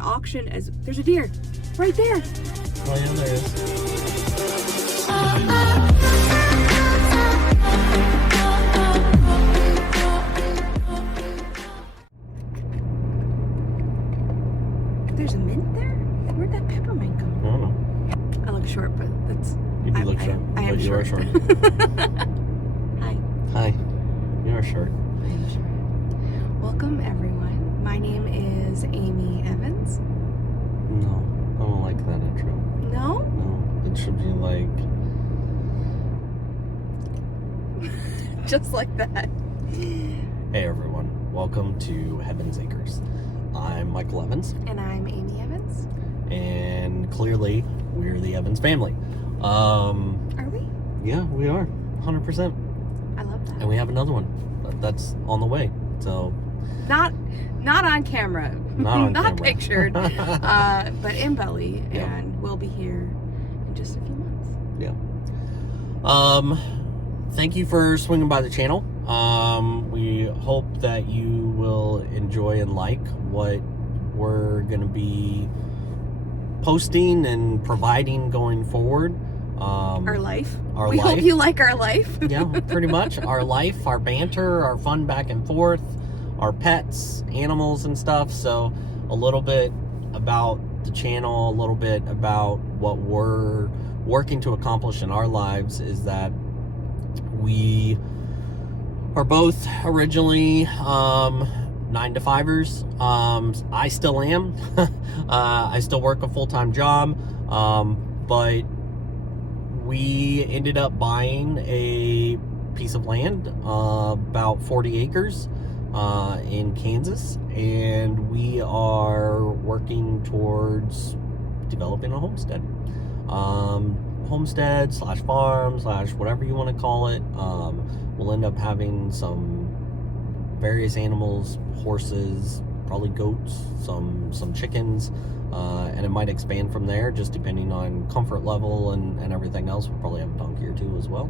auction as... There's a deer right there. Oh yeah, there is. There's a mint there? Where'd that peppermint come? I don't know. I look short, but that's... You do look short. I am but you are short. Hi. Hi. You are short. I am short. Welcome, everyone. My name is Aamie Evans. No, I don't like that intro. No? No, it should be like... Just like that. Hey everyone, welcome to Heaven's Acres. I'm Michael Evans. And I'm Aamie Evans. And clearly, we're the Evans family. Are we? Yeah, we are. 100%. I love that. And we have another one that's on the way. So... Not on camera. Not on camera. Pictured. But in belly. Yep. And we'll be here in just a few months. Yeah. Thank you for swinging by the channel. We hope that you will enjoy and like what we're going to be posting and providing going forward. Our life. We hope you like our life. Yeah, pretty much. Our life, our banter, our fun back and forth, our pets, animals and stuff. So a little bit about the channel, a little bit about what we're working to accomplish in our lives is that we are both originally 9-to-5ers. I still am. I still work a full-time job, but we ended up buying a piece of land, about 40 acres in Kansas, and we are working towards developing a homestead. Homestead / farm / whatever you want to call it. We'll end up having some various animals, horses, probably goats, some chickens, and it might expand from there just depending on comfort level and everything else. We'll probably have a donkey or two as well.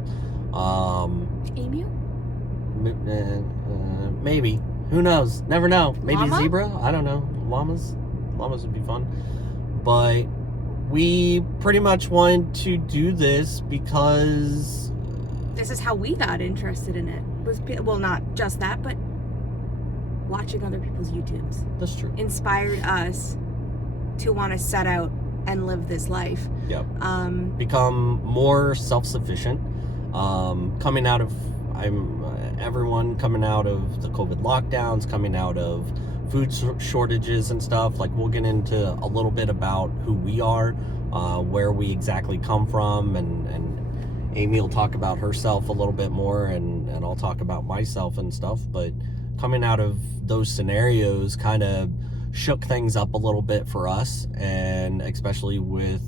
Emu? Maybe. Who knows? Never know. Maybe Llama? zebra? I don't know. Llamas would be fun. But we pretty much wanted to do this because This is how we got interested in it. Well, not just that, but watching other people's YouTubes that's true. inspired us to want to set out and live this life. Yep. Become more self-sufficient. Coming out of everyone coming out of the COVID lockdowns, coming out of food shortages and stuff. Like, we'll get into a little bit about who we are, where we exactly come from, and Aamie will talk about herself a little bit more, and I'll talk about myself and stuff. But coming out of those scenarios kind of shook things up a little bit for us, and especially with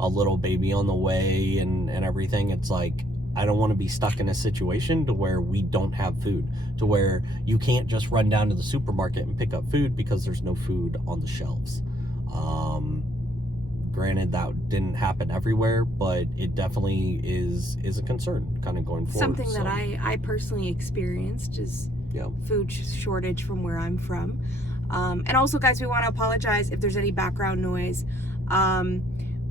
a little baby on the way and everything, it's like, I don't want to be stuck in a situation to where we don't have food, to where you can't just run down to the supermarket and pick up food because there's no food on the shelves. Granted, that didn't happen everywhere, but it definitely is a concern kind of going forward. Something that I personally experienced is food shortage from where I'm from. And also, guys, we want to apologize if there's any background noise.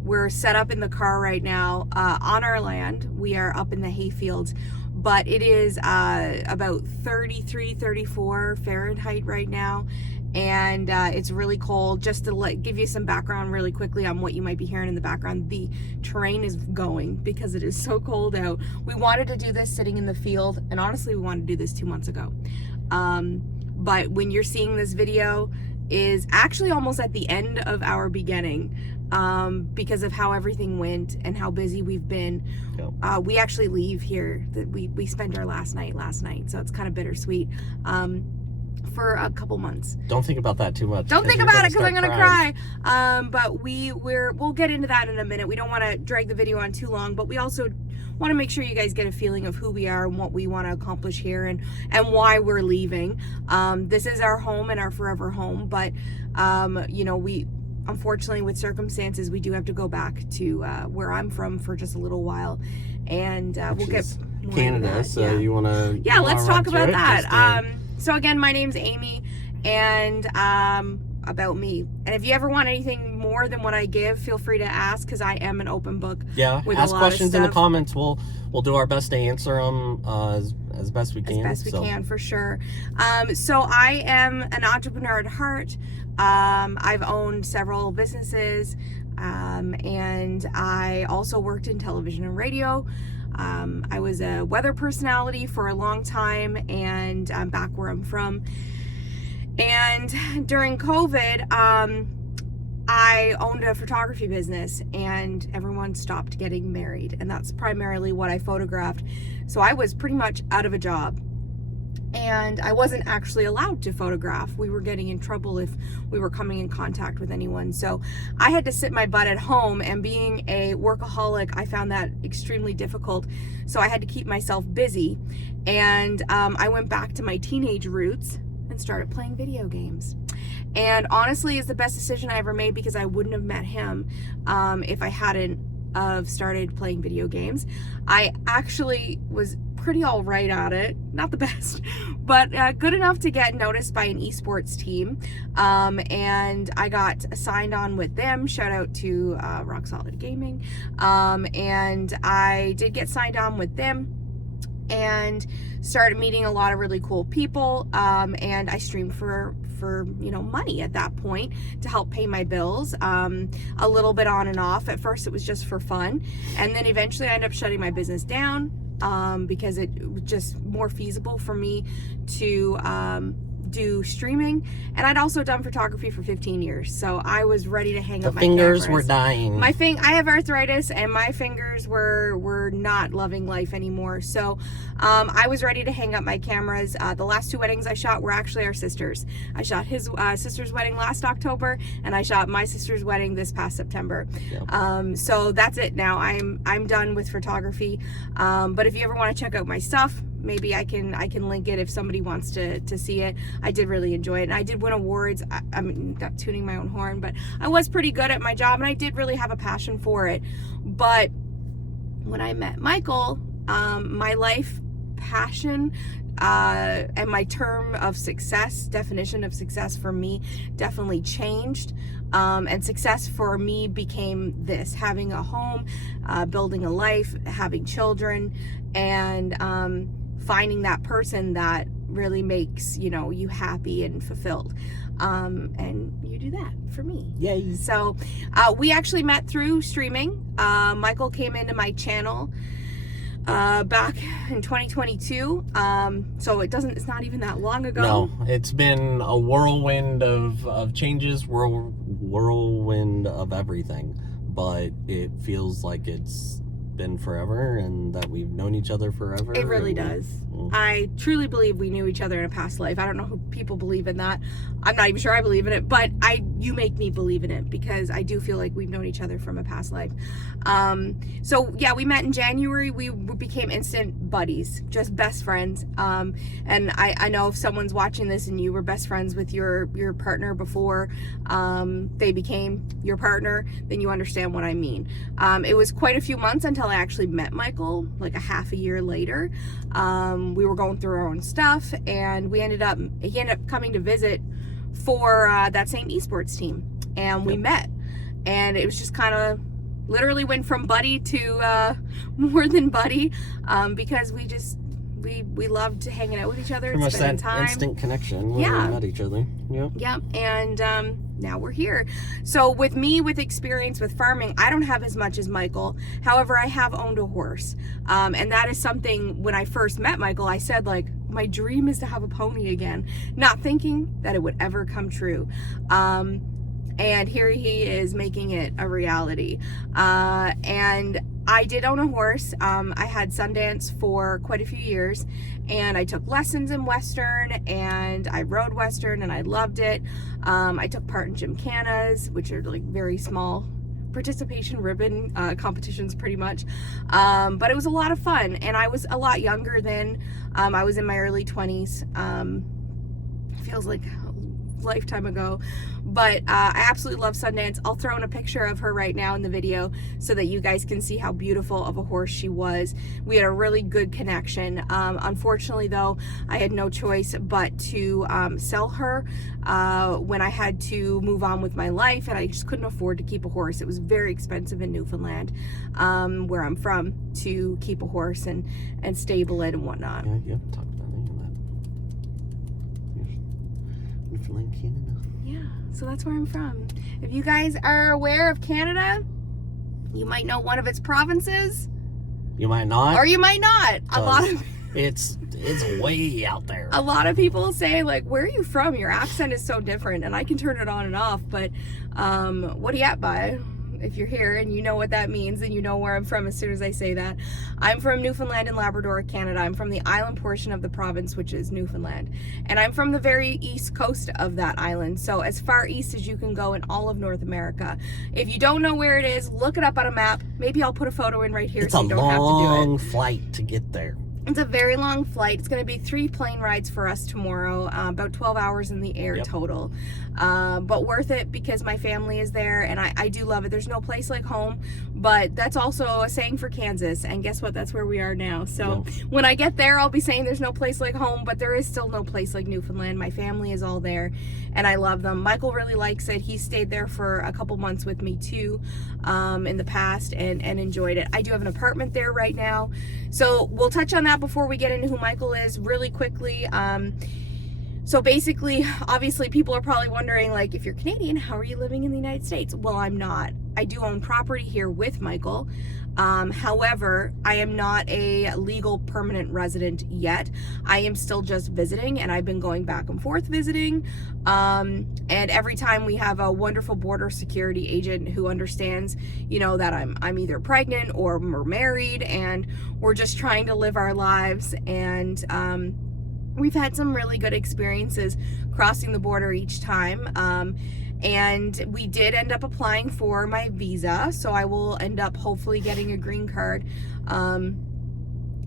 We're set up in the car right now on our land. We are up in the hayfields, but it is about 33, 34 Fahrenheit right now, and it's really cold. Just to give you some background really quickly on what you might be hearing in the background, the terrain is going because it is so cold out. We wanted to do this sitting in the field, and honestly, we wanted to do this 2 months ago. But when you're seeing this video is actually almost at the end of our beginning, because of how everything went and how busy we've been. Yep. We actually leave here. We spent our last night, so it's kind of bittersweet. For a couple months. Don't think about that too much. Don't think about it because I'm gonna cry. But we'll get into that in a minute. We don't want to drag the video on too long, but we also want to make sure you guys get a feeling of who we are and what we want to accomplish here, and why we're leaving. This is our home and our forever home, but you know, we unfortunately, with circumstances, we do have to go back to where I'm from for just a little while, and we'll get more Canada. into that. So you want to? Yeah, let's talk about that. So again, my name's Aamie, and about me. And if you ever want anything more than what I give, feel free to ask, because I am an open book. Yeah, with ask a lot questions of in the stuff. comments. We'll do our best to answer them as best we can. As best we can, for sure. So I am an entrepreneur at heart. I've owned several businesses, and I also worked in television and radio. I was a weather personality for a long time, and I'm back where I'm from. And during COVID, I owned a photography business, and everyone stopped getting married, and that's primarily what I photographed. So I was pretty much out of a job, and I wasn't actually allowed to photograph. We were getting in trouble if we were coming in contact with anyone. So I had to sit my butt at home, and being a workaholic, I found that extremely difficult. So I had to keep myself busy, and I went back to my teenage roots and started playing video games. And honestly, it's the best decision I ever made, because I wouldn't have met him if I hadn't started playing video games. I actually was pretty all right at it, not the best, but good enough to get noticed by an esports team, and I got signed on with them. Shout out to Rock Solid Gaming, and I did get signed on with them and started meeting a lot of really cool people, and I streamed for money at that point to help pay my bills, a little bit on and off. At first it was just for fun, and then eventually I ended up shutting my business down, because it was just more feasible for me to do streaming. And I'd also done photography for 15 years, so I was ready to hang up my fingers cameras. were dying. I have arthritis, and my fingers were not loving life anymore. So I was ready to hang up my cameras. The last 2 weddings I shot were actually our sisters. I shot his sister's wedding last October, and I shot my sister's wedding this past September. Yeah. So that's it now. I'm done with photography. But if you ever want to check out my stuff, maybe I can link it if somebody wants to see it. I did really enjoy it, and I did win awards. I'm not tooting my own horn, but I was pretty good at my job, and I did really have a passion for it. But when I met Michael, my life passion and my term of success, definition of success for me, definitely changed. And success for me became this: having a home, building a life, having children, and finding that person that really makes you happy and fulfilled, and you do that for me. Yay. So we actually met through streaming. Michael came into my channel back in 2022, so it's not even that long ago. No, it's been a whirlwind of changes, whirlwind of everything, but it feels like it's been forever, and that we've known each other forever. It really does. I truly believe we knew each other in a past life. I don't know who people believe in that. I'm not even sure I believe in it, but you make me believe in it, because I do feel like we've known each other from a past life. So yeah, we met in January. We became instant buddies, just best friends. And I know if someone's watching this and you were best friends with your partner before they became your partner, then you understand what I mean. It was quite a few months until I actually met Michael, like a half a year later. We were going through our own stuff, and he ended up coming to visit for that same esports team, and we met, and it was just kind of literally went from buddy to more than buddy, because we loved hanging out with each other, pretty much spending that time. Instant connection when we met each other. Yeah, and now we're here. So with experience with farming, I don't have as much as Michael. However, I have owned a horse, and that is something. When I first met Michael, I said, like, my dream is to have a pony again, not thinking that it would ever come true. And here he is making it a reality. And I did own a horse. I had Sundance for quite a few years, and I took lessons in Western, and I rode Western, and I loved it. I took part in gymkhanas, which are like very small participation ribbon competitions, pretty much. But it was a lot of fun, and I was a lot younger then. I was in my early 20s. Feels like lifetime ago. But I absolutely love Sundance. I'll throw in a picture of her right now in the video so that you guys can see how beautiful of a horse she was. We had a really good connection. Unfortunately, though, I had no choice but to sell her when I had to move on with my life, and I just couldn't afford to keep a horse. It was very expensive in Newfoundland, where I'm from, to keep a horse and stable it and whatnot. Yeah, you haven't talked about any of that. Newfoundland, Canada. Yeah, so that's where I'm from. If you guys are aware of Canada, you might know one of its provinces. You might not. Or you might not. A lot of it's way out there. A lot of people say, like, where are you from? Your accent is so different, and I can turn it on and off, but what are you at by? If you're here and you know what that means and you know where I'm from as soon as I say that. I'm from Newfoundland and Labrador, Canada. I'm from the island portion of the province, which is Newfoundland. And I'm from the very east coast of that island. So as far east as you can go in all of North America. If you don't know where it is, look it up on a map. Maybe I'll put a photo in right here so you don't have to do it. It's a long flight to get there. It's a very long flight. It's going to be 3 plane rides for us tomorrow, about 12 hours in the air total. But worth it because my family is there and I do love it. There's no place like home, but that's also a saying for Kansas. And guess what? That's where we are now. So when I get there, I'll be saying there's no place like home, but there is still no place like Newfoundland. My family is all there and I love them. Michael really likes it. He stayed there for a couple months with me too in the past and enjoyed it. I do have an apartment there right now. So we'll touch on that before we get into who Michael is really quickly. So basically, obviously people are probably wondering, like, if you're Canadian, how are you living in the United States? Well, I'm not. I do own property here with Michael. However, I am not a legal permanent resident yet. I am still just visiting, and I've been going back and forth visiting. And every time we have a wonderful border security agent who understands, you know, that I'm either pregnant or we're married, and we're just trying to live our lives. And we've had some really good experiences crossing the border each time. And we did end up applying for my visa, so I will end up hopefully getting a green card.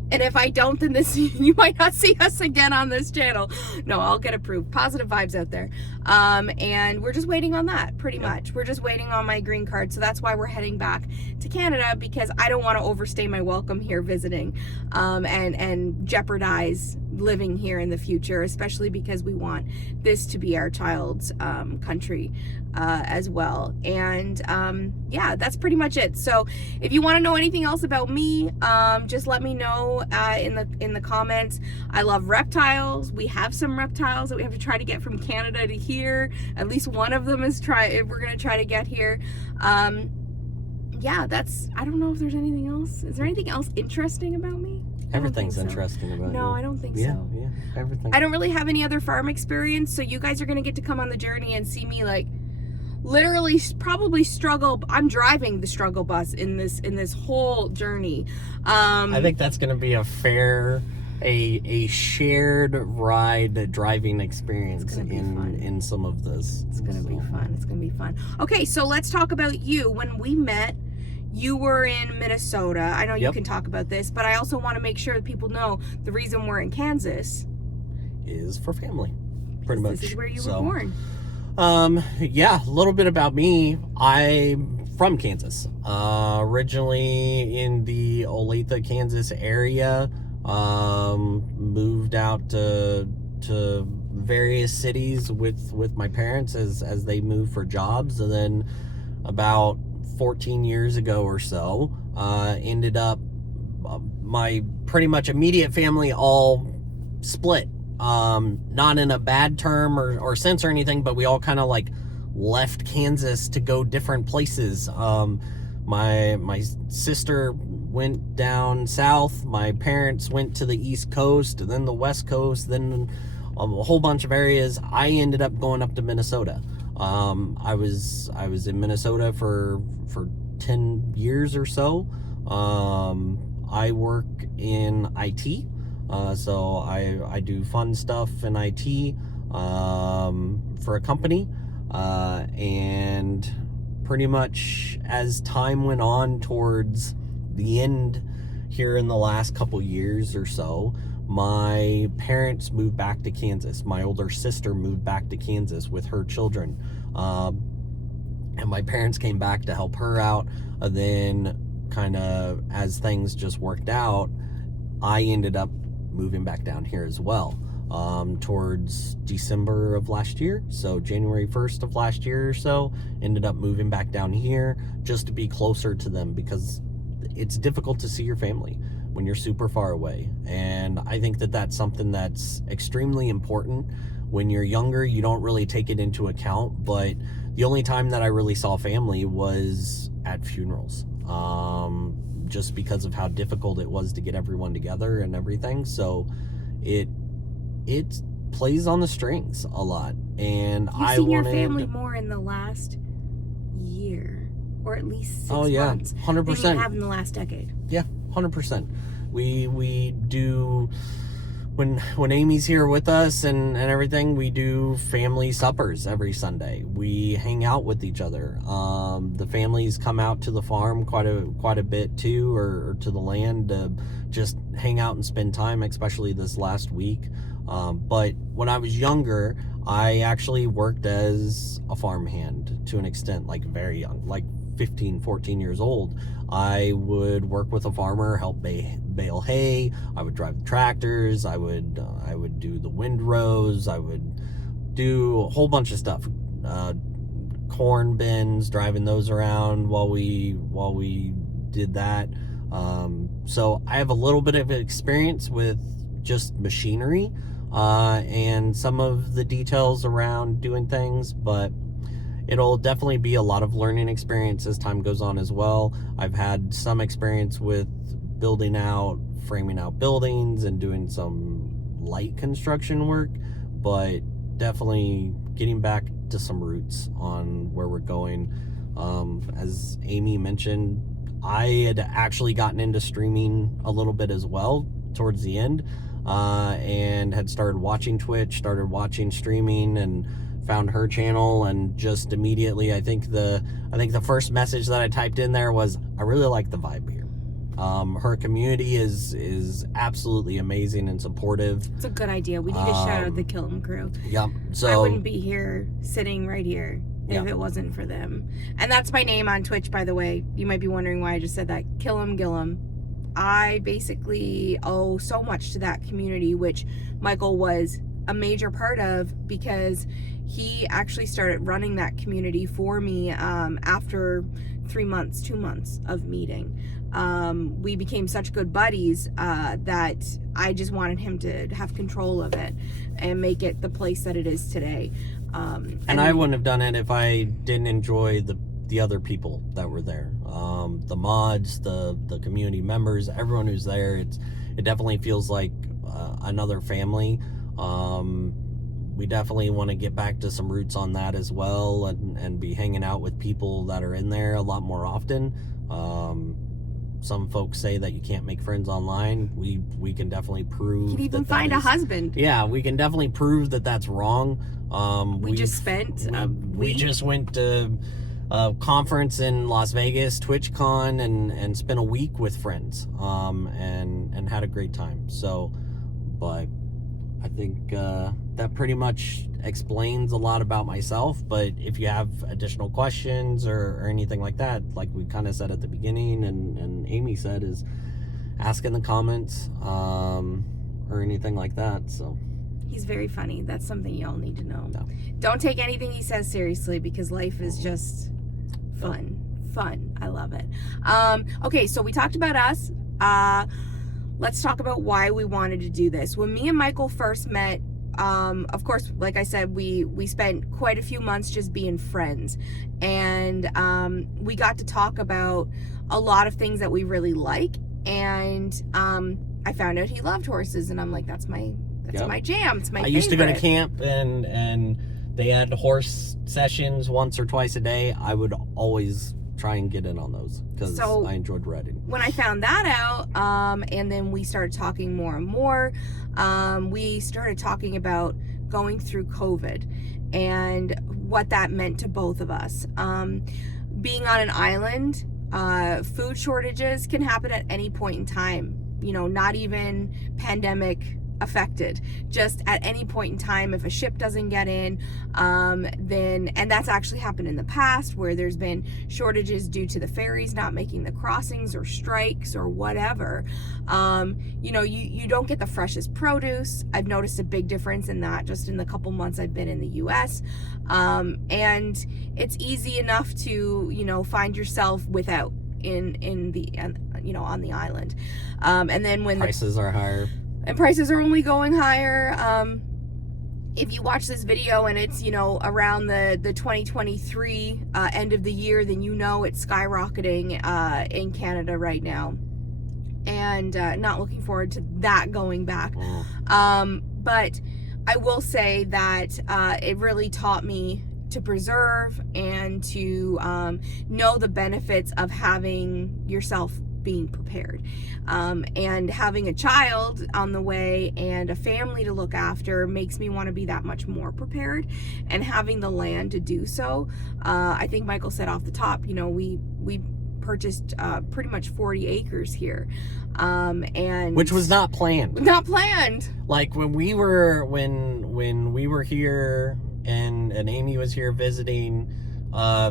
And if I don't, then you might not see us again on this channel. No, I'll get approved. Positive vibes out there. And we're just waiting on that, pretty much. We're just waiting on my green card. So that's why we're heading back to Canada, because I don't want to overstay my welcome here visiting and jeopardize living here in the future, especially because we want this to be our child's country as well. And yeah, that's pretty much it. So if you want to know anything else about me, just let me know in the comments. I love reptiles. We have some reptiles that we have to try to get from Canada to here. At least one of them is we're gonna try to get here. Yeah, I don't know if there's anything else. Is there anything else interesting about me? Everything's interesting about you. No, I don't think so. Yeah, everything. I don't really have any other farm experience, so you guys are gonna get to come on the journey and see me, like, literally probably struggle. I'm driving the struggle bus in this whole journey. I think that's going to be a shared ride driving experience in some of this. It's going to be fun. It's going to be fun. Okay, so let's talk about you. When we met, you were in Minnesota. I know you can talk about this, but I also want to make sure that people know the reason we're in Kansas is for family, pretty much. This is where you were born. Yeah, a little bit about me. I'm from Kansas, originally in the Olathe, Kansas area. Moved out to various cities with my parents as they moved for jobs, and then about 14 years ago or so, ended up my pretty much immediate family all split. Not in a bad term or sense or anything, but we all kind of like left Kansas to go different places. My sister went down south, my parents went to the East Coast, then the West Coast, then a whole bunch of areas. I ended up going up to Minnesota. I was in Minnesota for 10 years or so. I work in IT. So I do fun stuff in IT for a company, and pretty much as time went on towards the end here in the last couple years or so, My parents moved back to Kansas. My older sister moved back to Kansas with her children. And my parents came back to help her out. And then kind of as things just worked out, I ended up moving back down here as well. Towards December of last year, so January 1st of last year or so, ended up moving back down here just to be closer to them, because it's difficult to see your family when you're super far away. And I think that that's something that's extremely important. When you're younger, you don't really take it into account, but the only time that I really saw family was at funerals, just because of how difficult it was to get everyone together and everything. So it plays on the strings a lot. And You've seen your family more in the last year, or at least 6 months. 100%. Than you have in the last decade. Yeah, 100%. We do, when Amy's here with us and everything, we do family suppers every Sunday. We hang out with each other. The families come out to the farm quite a bit too, or to the land, to just hang out and spend time, especially this last week. But when I was younger, I actually worked as a farmhand to an extent, like very young, like 15, 14 years old. I would work with a farmer, help bale hay. I would drive the tractors. I would do the windrows. I would do a whole bunch of stuff. Corn bins, driving those around while we did that. So I have a little bit of experience with just machinery, and some of the details around doing things, but it'll definitely be a lot of learning experience as time goes on as well. I've had some experience with framing out buildings and doing some light construction work, but definitely getting back to some roots on where we're going. As Amy mentioned, I had actually gotten into streaming a little bit as well towards the end, and had started watching Twitch, started watching streaming, and found her channel, and just immediately, I think the first message that I typed in there was, I really like the vibe here. Her community is absolutely amazing and supportive. It's a good idea. We need to shout out the Killam crew. Yep. So I wouldn't be here sitting right here if it wasn't for them. And that's my name on Twitch, by the way. You might be wondering why I just said that. Killam Gillum. I basically owe so much to that community, which Michael was a major part of, because he actually started running that community for me after 2 months of meeting. We became such good buddies that I just wanted him to have control of it and make it the place that it is today. And I wouldn't have done it if I didn't enjoy the other people that were there. The mods, the community members, everyone who's there. It definitely feels like another family. We definitely want to get back to some roots on that as well, and be hanging out with people that are in there a lot more often. Some folks say that you can't make friends online. We can definitely prove. You can even find a husband. Yeah, we can definitely prove that that's wrong. We just went to a conference in Las Vegas, TwitchCon, and spent a week with friends, and had a great time. So, but I think that pretty much explains a lot about myself. But if you have additional questions or anything like that, like we kind of said at the beginning, and Amy said, is ask in the comments, or anything like that. So he's very funny. That's something y'all need to know. No. Don't take anything he says seriously, because life is just fun. I love it. Okay, so we talked about us. Let's talk about why we wanted to do this. When me and Michael first met, of course, like I said, we spent quite a few months just being friends, and we got to talk about a lot of things that we really like. And I found out he loved horses, and I'm like, that's my jam. It's my favorite. I used to go to camp, and they had horse sessions once or twice a day. I would always try and get in on those, because I enjoyed riding. When I found that out, and then we started talking more and more, we started talking about going through COVID and what that meant to both of us. Being on an island, food shortages can happen at any point in time. not even pandemic affected. Just at any point in time, if a ship doesn't get in, then, and that's actually happened in the past where there's been shortages due to the ferries not making the crossings or strikes or whatever, you don't get the freshest produce. I've noticed a big difference in that just in the couple months I've been in the US. And it's easy enough to, find yourself without on the island. And then when prices are higher. And prices are only going higher. If you watch this video and it's, around the 2023 end of the year, then it's skyrocketing in Canada right now. And not looking forward to that going back. But I will say that it really taught me to preserve and to know the benefits of having yourself being prepared, and having a child on the way and a family to look after makes me want to be that much more prepared, and having the land to do so. I think Michael said off the top, we purchased pretty much 40 acres here, and which was not planned. Like when we were here and Aamie was here visiting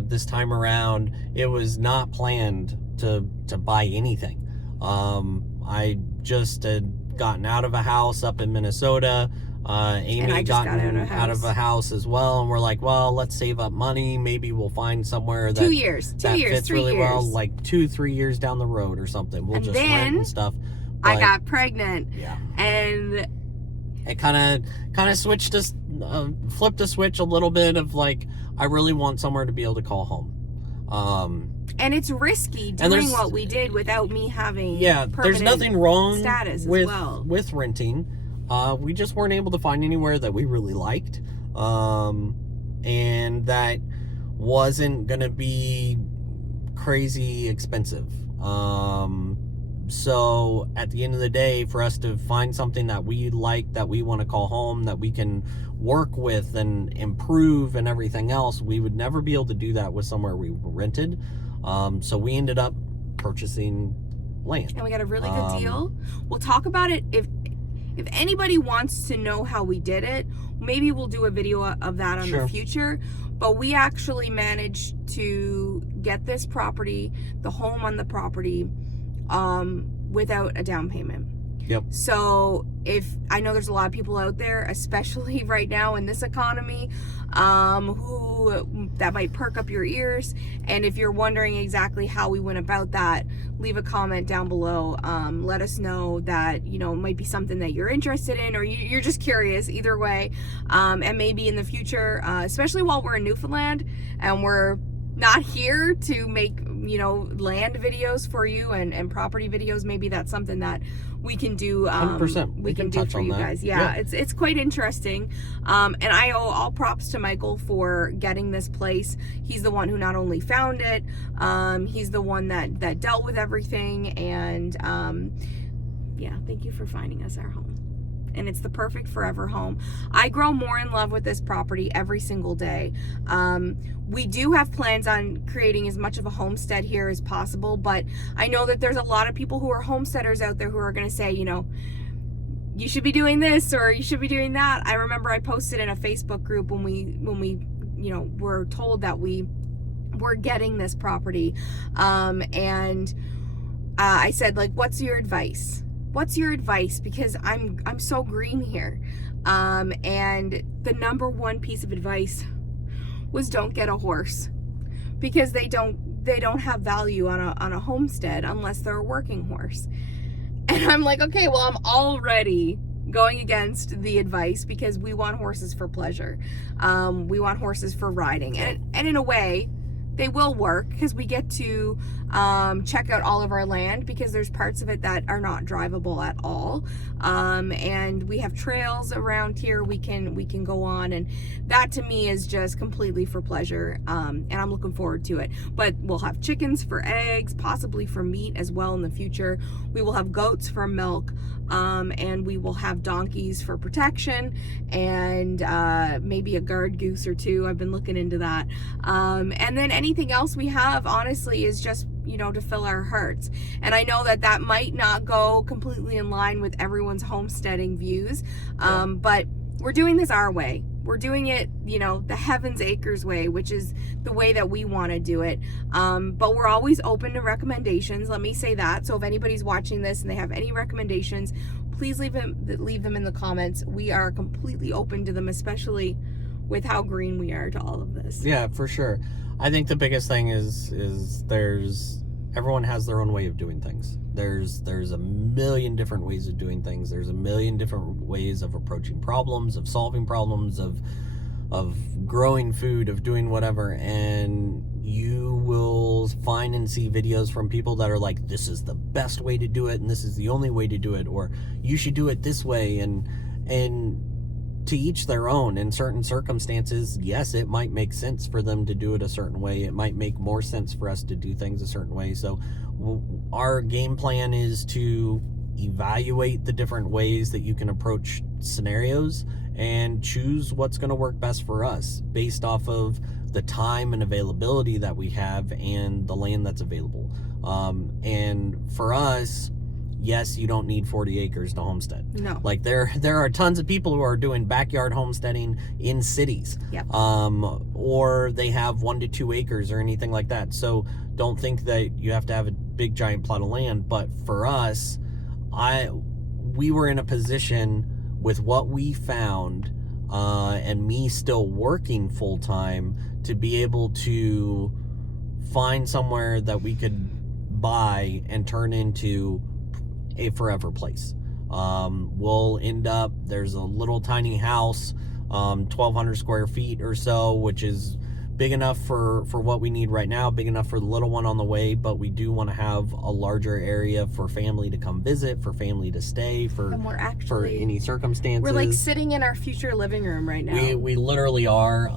this time around, it was not planned to buy anything. I just had gotten out of a house up in Minnesota. Aamie had gotten out of a house as well, and we're like, well, let's save up money. Maybe we'll find somewhere that 2 years, fits 3 really years. Well, like 2-3 years down the road or something. We'll just rent and stuff. But I got pregnant. Yeah. And it kind of flipped a switch a little bit of like, I really want somewhere to be able to call home. And it's risky doing what we did without me having there's nothing wrong status with renting. We just weren't able to find anywhere that we really liked, and that wasn't gonna be crazy expensive. So at the end of the day, for us to find something that we like, that we want to call home, that we can work with and improve and everything else, we would never be able to do that with somewhere we rented. So we ended up purchasing land. And we got a really good deal. We'll talk about it. If anybody wants to know how we did it, maybe we'll do a video of that on the future. But we actually managed to get this property, the home on the property, without a down payment. Yep. So I know there's a lot of people out there, especially right now in this economy, who that might perk up your ears. And if you're wondering exactly how we went about that, leave a comment down below. Let us know that, it might be something that you're interested in, or you're just curious. Either way. And maybe in the future, especially while we're in Newfoundland and we're not here to make land videos for you and property videos, maybe that's something that we can do. 100%. We can do for you guys. It's quite interesting. And I owe all props to Michael for getting this place. He's the one who not only found it, he's the one that dealt with everything, and thank you for finding us our home. And it's the perfect forever home. I grow more in love with this property every single day. We do have plans on creating as much of a homestead here as possible, but I know that there's a lot of people who are homesteaders out there who are going to say, you should be doing this or you should be doing that. I remember I posted in a Facebook group when we were told that we were getting this property, and I said, like, what's your advice? What's your advice? Because I'm so green here. And the number one piece of advice was don't get a horse, because they don't have value on a homestead unless they're a working horse. And I'm like, okay, well, I'm already going against the advice, because we want horses for pleasure. We want horses for riding, and in a way they will work, because we get to check out all of our land, because there's parts of it that are not drivable at all, and we have trails around here we can go on, and that to me is just completely for pleasure, and I'm looking forward to it. But we'll have chickens for eggs, possibly for meat as well in the future. We will have goats for milk, and we will have donkeys for protection, and maybe a guard goose or two. I've been looking into that, and then anything else we have, honestly, is just, you know, to fill our hearts. And I know that that might not go completely in line with everyone's homesteading views, but we're doing this our way. We're doing it, you know, the Heaven's Acres way, which is the way that we want to do it. But we're always open to recommendations. Let me say that. So if anybody's watching this and they have any recommendations, please leave them in the comments. We are completely open to them, especially with how green we are to all of this. Yeah, for sure. I think the biggest thing is everyone has their own way of doing things. There's a million different ways of doing things. There's a million different ways of approaching problems, of solving problems, of growing food, of doing whatever. And you will find and see videos from people that are like, this is the best way to do it, and this is the only way to do it, or you should do it this way. And to each their own. In certain circumstances, yes, it might make sense for them to do it a certain way. It might make more sense for us to do things a certain way. So our game plan is to evaluate the different ways that you can approach scenarios and choose what's going to work best for us based off of the time and availability that we have and the land that's available. And for us, yes, you don't need 40 acres to homestead. No. Like there are tons of people who are doing backyard homesteading in cities. Yep. Or they have 1 to 2 acres or anything like that. So don't think that you have to have a big giant plot of land. But for us, we were in a position with what we found, and me still working full time, to be able to find somewhere that we could buy and turn into a forever place. We'll end up, there's a little tiny house, 1,200 square feet or so, which is big enough for what we need right now, big enough for the little one on the way, but we do want to have a larger area for family to come visit, for family to stay, for any circumstances. We're like sitting in our future living room right now. We literally are.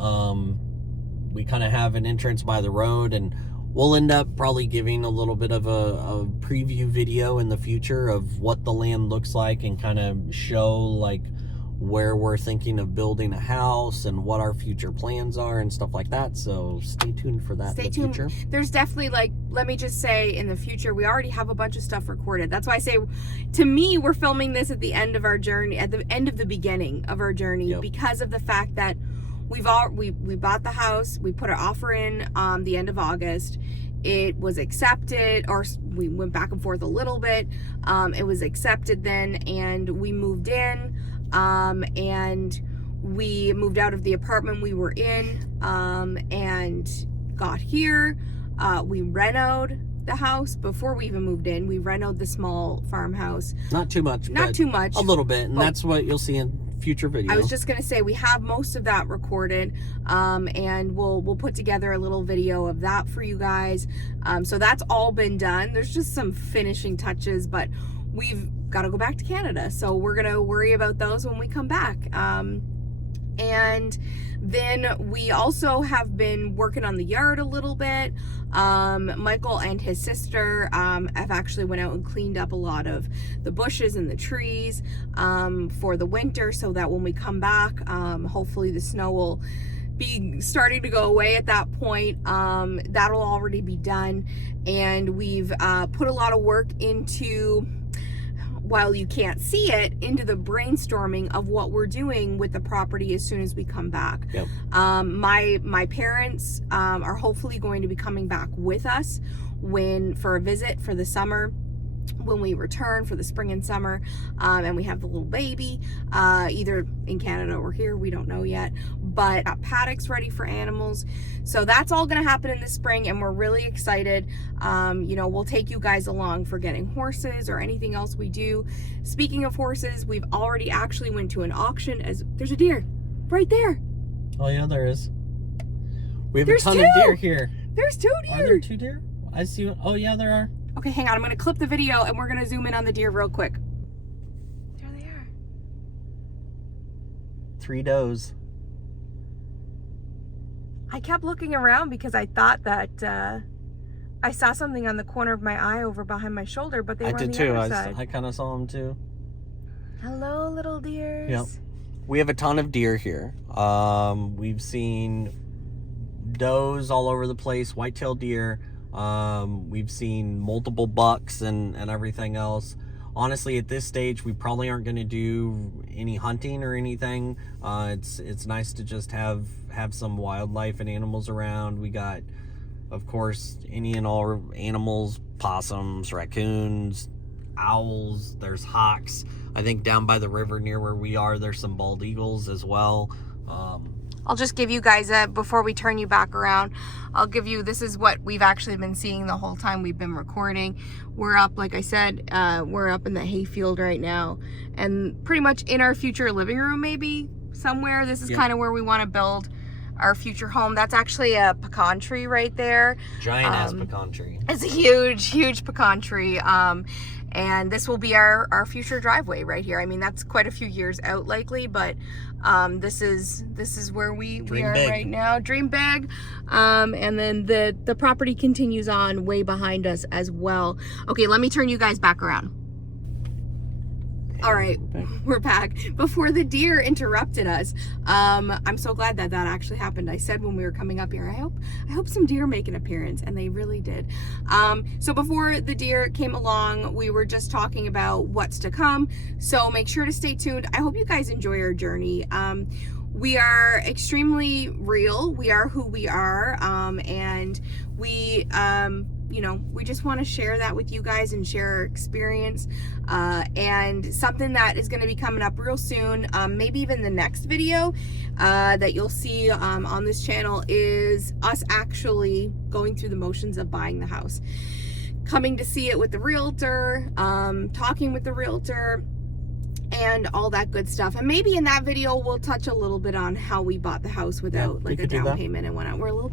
We kind of have an entrance by the road, and we'll end up probably giving a little bit of a preview video in the future of what the land looks like, and kind of show like where we're thinking of building a house and what our future plans are and stuff like that. So stay tuned for that. Stay tuned. Future. There's definitely, like, let me just say, in the future, we already have a bunch of stuff recorded. That's why I say, to me, we're filming this at the end of our journey, at the end of the beginning of our journey, because of the fact that we bought the house, we put our offer in the end of August. It was accepted, or we went back and forth a little bit. It was accepted then, and we moved in, and we moved out of the apartment we were in, and got here. We renoed the house before we even moved in. We renoed the small farmhouse. Not too much. Not too much. A little bit, and that's what you'll see in future videos. I was just gonna say, we have most of that recorded, and we'll put together a little video of that for you guys. So that's all been done. There's just some finishing touches, but we've got to go back to Canada, so we're gonna worry about those when we come back. And then we also have been working on the yard a little bit. Michael and his sister have actually went out and cleaned up a lot of the bushes and the trees for the winter, so that when we come back, hopefully the snow will be starting to go away at that point. That'll already be done, and we've put a lot of work into, while you can't see it, into the brainstorming of what we're doing with the property as soon as we come back. Yep. My parents are hopefully going to be coming back with us for a visit for the summer, when we return for the spring and summer, and we have the little baby, either in Canada or here, we don't know yet, but got paddocks ready for animals. So that's all gonna happen in the spring, and we're really excited. We'll take you guys along for getting horses or anything else we do. Speaking of horses, we've already actually went to an auction. There's a deer right there. Oh yeah, there is. We have a ton of deer here. There's 2 deer. Are there 2 deer? I see. Oh yeah, there are. Okay, hang on. I'm going to clip the video and we're going to zoom in on the deer real quick. There they are. 3 does. I kept looking around because I thought that I saw something on the corner of my eye over behind my shoulder, but they were on the other side. I kind of saw them too. Hello, little deers. Yep. We have a ton of deer here. We've seen does all over the place, white-tailed deer. We've seen multiple bucks and everything else. Honestly, at this stage, we probably aren't going to do any hunting or anything. It's nice to just have some wildlife and animals around. We got, of course, any and all animals, possums, raccoons, owls. There's hawks. I think down by the river near where we are, there's some bald eagles as well. I'll just give you guys before we turn you back around, I'll give you, this is what we've actually been seeing the whole time we've been recording. We're up, like I said, we're up in the hayfield right now, and pretty much in our future living room, maybe somewhere. This is kind of where we want to build our future home. That's actually a pecan tree right there. Giant ass pecan tree. It's a huge pecan tree. And this will be our future driveway right here. I mean, that's quite a few years out likely, but this is where we are big right now. Dream big. And then the property continues on way behind us as well. Okay, let me turn you guys back around. All right, we're back. Before the deer interrupted us, I'm so glad that actually happened. I said when we were coming up here, I hope some deer make an appearance, and they really did. So before the deer came along, we were just talking about what's to come. So make sure to stay tuned. I hope you guys enjoy our journey. We are extremely real. We are who we are, and we we just want to share that with you guys and share our experience, and something that is going to be coming up real soon, maybe even the next video that you'll see on this channel, is us actually going through the motions of buying the house, coming to see it with the realtor, talking with the realtor, and all that good stuff. And maybe in that video we'll touch a little bit on how we bought the house without like a down payment and whatnot. We're a little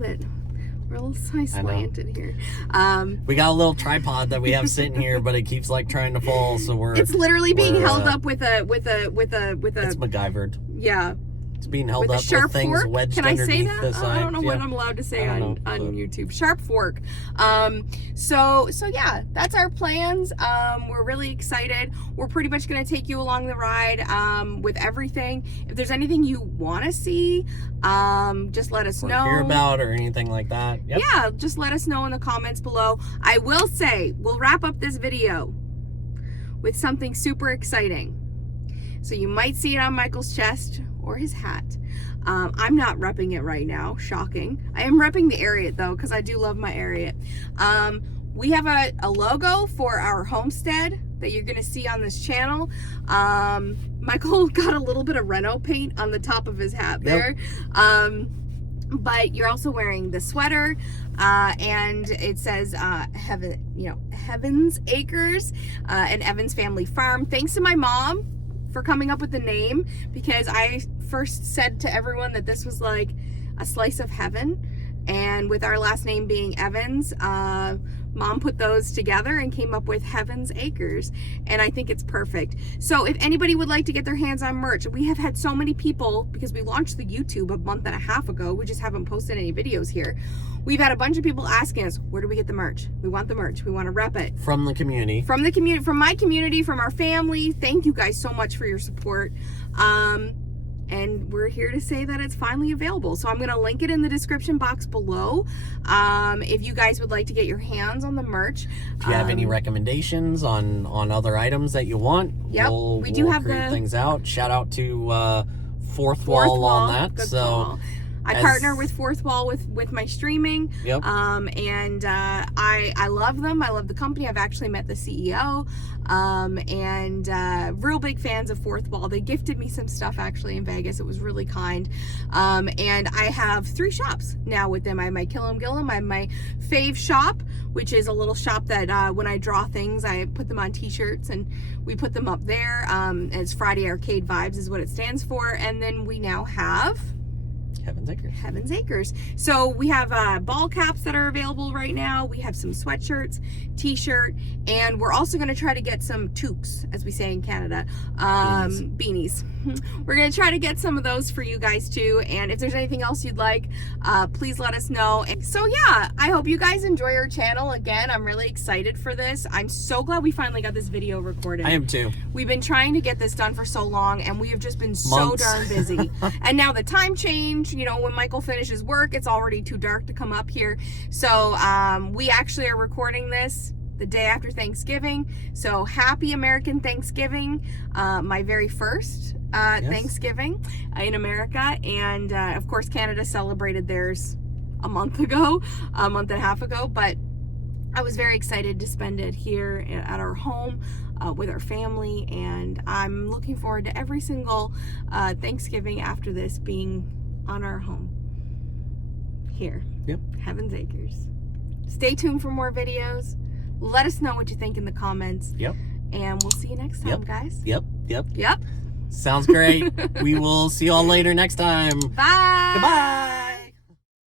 slanted here. We got a little tripod that we have sitting here, but it keeps like trying to fall, so it's literally being held up with a it's MacGyvered. Yeah. It's being held with up a sharp with things fork? wedged Can I say underneath that? the side. I don't know what I'm allowed to say on YouTube. Sharp fork. So yeah, that's our plans. We're really excited. We're pretty much going to take you along the ride with everything. If there's anything you want to see, just let us know. Hear about or anything like that. Yep. Yeah, just let us know in the comments below. I will say, we'll wrap up this video with something super exciting. So you might see it on Michael's chest or his hat. I'm not repping it right now, shocking. I am repping the Ariat though, because I do love my Ariat. We have a logo for our homestead that you're gonna see on this channel. Michael got a little bit of Reno paint on the top of his hat there. But you're also wearing the sweater, and it says Heaven's Acres, and Evans Family Farm. Thanks to my mom for coming up with the name, because I first said to everyone that this was like a slice of heaven, and with our last name being Evans, mom put those together and came up with Heaven's Acres, and I think it's perfect. So if anybody would like to get their hands on merch, we have had so many people, because we launched the YouTube a month and a half ago, we just haven't posted any videos here. We've had a bunch of people asking us, where do we get the merch? We want the merch. We want to rep it. From the community. From the community, from my community, from our family. Thank you guys so much for your support. And we're here to say that it's finally available. So I'm going to link it in the description box below. If you guys would like to get your hands on the merch. If you have any recommendations on other items that you want, we'll have create things out. Shout out to Fourth Wall on that. Good call. I partner with Fourth Wall with my streaming. Yep. And I love them. I love the company. I've actually met the CEO. And real big fans of Fourth Wall. They gifted me some stuff actually in Vegas. It was really kind. And I have 3 shops now with them. I have my Killam Gillum. I have my Fave shop, which is a little shop that when I draw things, I put them on t-shirts and we put them up there. And it's Friday Arcade Vibes is what it stands for. And then we now have Heaven's Acres. Heaven's Acres. So we have ball caps that are available right now. We have some sweatshirts, t-shirt, and we're also going to try to get some toques, as we say in Canada, beanies. We're going to try to get some of those for you guys too. And if there's anything else you'd like, please let us know. And so yeah, I hope you guys enjoy our channel. Again, I'm really excited for this. I'm so glad we finally got this video recorded. I am too. We've been trying to get this done for so long, and we have just been so darn busy. And now the time change, you know, when Michael finishes work, it's already too dark to come up here. So we actually are recording this the day after Thanksgiving. So happy American Thanksgiving, my very first Thanksgiving in America. And of course, Canada celebrated theirs a month and a half ago, but I was very excited to spend it here at our home with our family, and I'm looking forward to every single Thanksgiving after this being on our home here. Yep. Heaven's Acres. Stay tuned for more videos. Let us know what you think in the comments. Yep. And we'll see you next time, guys. Yep. Yep. Sounds great. We will see you all later next time. Bye. Goodbye.